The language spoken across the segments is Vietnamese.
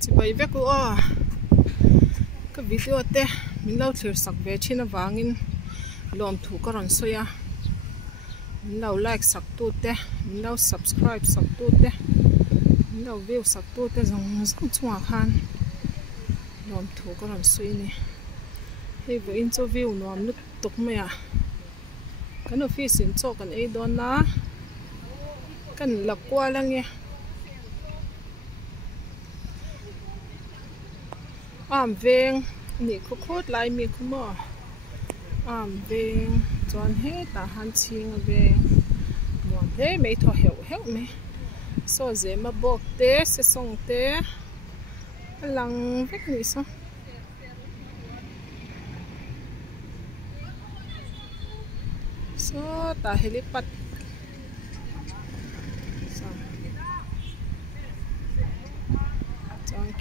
chỉ bay vét của cái video te mình lâu thlir sắc về trên vangin lom thu cái ron soya mình lâu like sắc tu te mình lâu subscribe sắc tu te mình lâu view sắc tu te giống chung khan lom thu cái ron soy nè hey với in cho view lom nút tục mày à cái nó phi xin cho cái ấy đó na cái lạc qua lăng nghe veng nị khúc khốt lại mi khúc mò veng chọn hết ta han chiang veng mòn thế mấy thọ héo mấy so dễ mà bọc té sẽ xong té lăng vách nị sao so ta helipat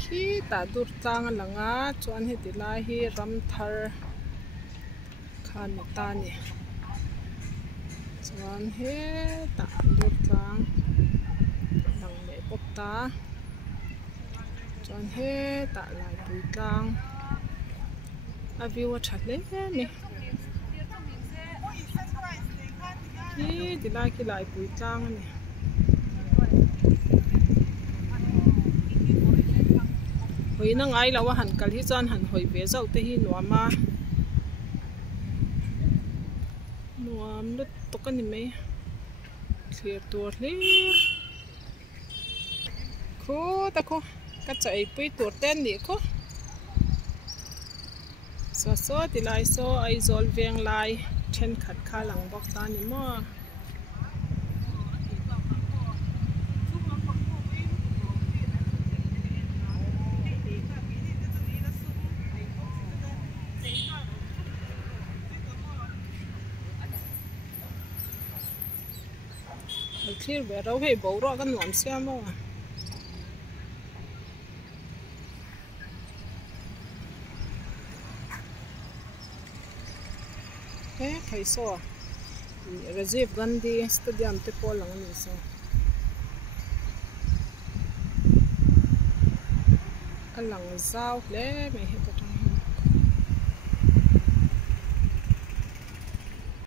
khi ta dur tang langa chuan heti lai hi ram thar khan ta ni chuan he ta dur tang lang me pop ta chuan he ta lai pui tang a view a that le ni ki ti lai pui tang ni hồi nãy ai là hẳn cả lý do hẳn hồi về dậu tây hi nuam đất tóc cái này thlir tuột thlir khô ta khô cắt chạy pui tuột tên đi khô so thì lại so ai zol veng lại trên khát khá lăng bọc ta ni mà thlir về đâu hay bầu đó cái nuam xem đâu à thế thấy sao Rajiv Gandhi Stadium te po lang ni so alang zau le me he